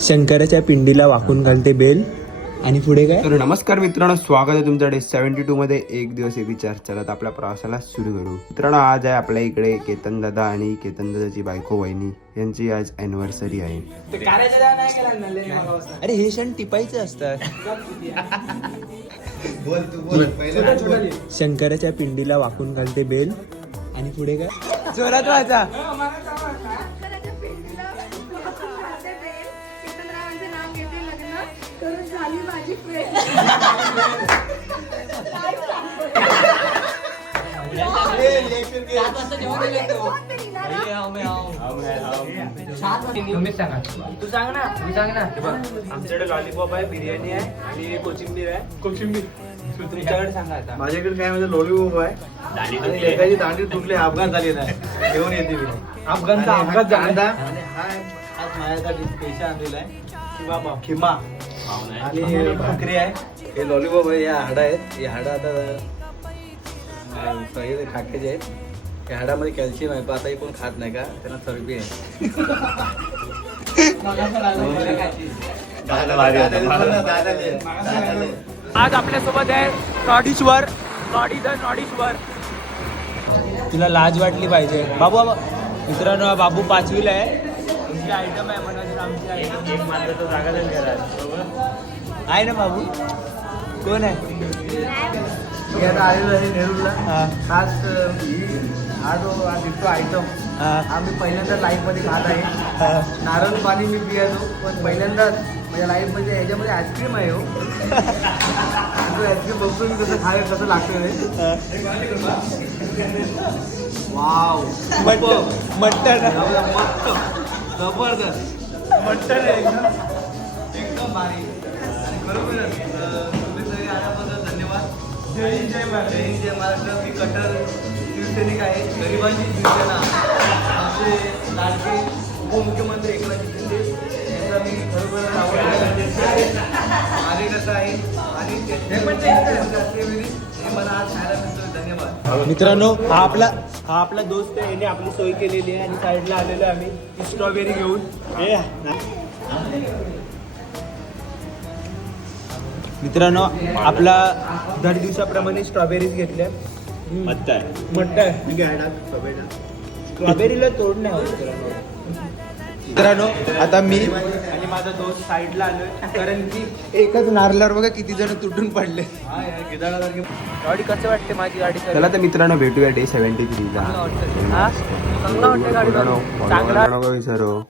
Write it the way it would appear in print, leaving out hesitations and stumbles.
शंकराच्या पिंडीला वाकून घालते बेल. आणि पुढे काय? तर नमस्कार मित्रांनो, स्वागत आहे तुमचं डे 72 मध्ये. एक दिवस एक विचार. चला तर आपल्या प्रवासाला सुरू करू. मित्रांनो, आज आहे आपल्या इकडे केतन दादा आणि केतन दादाची बायको वहिनी यांची आज अॅनिव्हर्सरी आहे. अरे हे क्षण टिपायचे असतात. शंकराच्या पिंडीला वाकून घालते बेल. आणि पुढे काय? जोरात वाचा. तू सांग ना, मी सांग ना. आमच्याकडे लॉलीपॉप आहे, बिर्याणी आहे आणि कोचिंबीर आहे. तुमच्याकडे सांगा आता. माझ्याकडे काय म्हणजे लॉलीपॉप आहे आणि एकाची दांडी तुटली, अपघात झालेला आहे. घेऊन येते मी. अफगाणचा अपघात झाला. आणि हा आज माझ्यासाठी स्पेशल आणलेला आहे खिमा आणि भाकरी आहे. हे लॉलीपॉप आहे, या हाडा आहेत. हे हाडा आता सगळे खाक्याचे आहेत. या हाडामध्ये कॅल्शियम आहे, पण आता हे कोण खात नाही का, त्यांना चरबी आहे. आज आपल्यासोबत आहे नॉडीश्वर. नॉडीश्वर. तुला लाज वाटली पाहिजे बाबू. मित्रांनो, हा बाबू 5वीला आहे. तुमची आयटम आहे म्हणून आमची आयटम एक मात्र तो जागा देईल घरात आहे ना बाबू. कोण आहे? मी आता आलेलो आहे नेरूरला. खास हा जो दिसतो आयटम आम्ही पहिल्यांदा लाईफ मध्ये खात आहे. नारळ पाणी मी पियालो, पण पहिल्यांदाच माझ्या लाईफ मध्ये याच्यामध्ये आईस्क्रीम आहे. हो आईस्क्रीम बघतो मी कसं खायला कसं लागतं. वाव, मटण मस्त जबरदस्त मटण आहे. एकदम भारी. आणि खरोखरच तुम्ही सगळे आल्याबद्दल धन्यवाद. जय हिंद, जय महाराष्ट्र. जय हिंद, जय महाराष्ट्र. मी कट्टर शिवसैनिक आहे, गरिबांची शिवसेना. आमचे लाडके उपमुख्यमंत्री एकनाथ शिंदे यांचा मी खरोखरच कार्यकर्ता आहे आणि हे मला आज खायला मिळतं. धन्यवाद. मित्रांनो, हा आपला दोस्त आहे. याने आपली सोय केलेली आहे आणि साईडला आलेलो आहे आम्ही स्ट्रॉबेरी घेऊन. मित्रांनो, आपला दर दिवसाप्रमाणे स्ट्रॉबेरीज घेतल्या. मट्टा स्ट्रॉबेरीला तोड नाही होत. मित्रांनो, आता मी आणि माझा दोस्त साईडला आलोय, कारण की एकच नारळावर बघा किती जण तुटून पडले. गाडी कसं वाटते माझी गाडी? चला तर मित्रांनो, भेटूया डे 73 ला. चांगला वाटते गाडी. चांगला विसरू.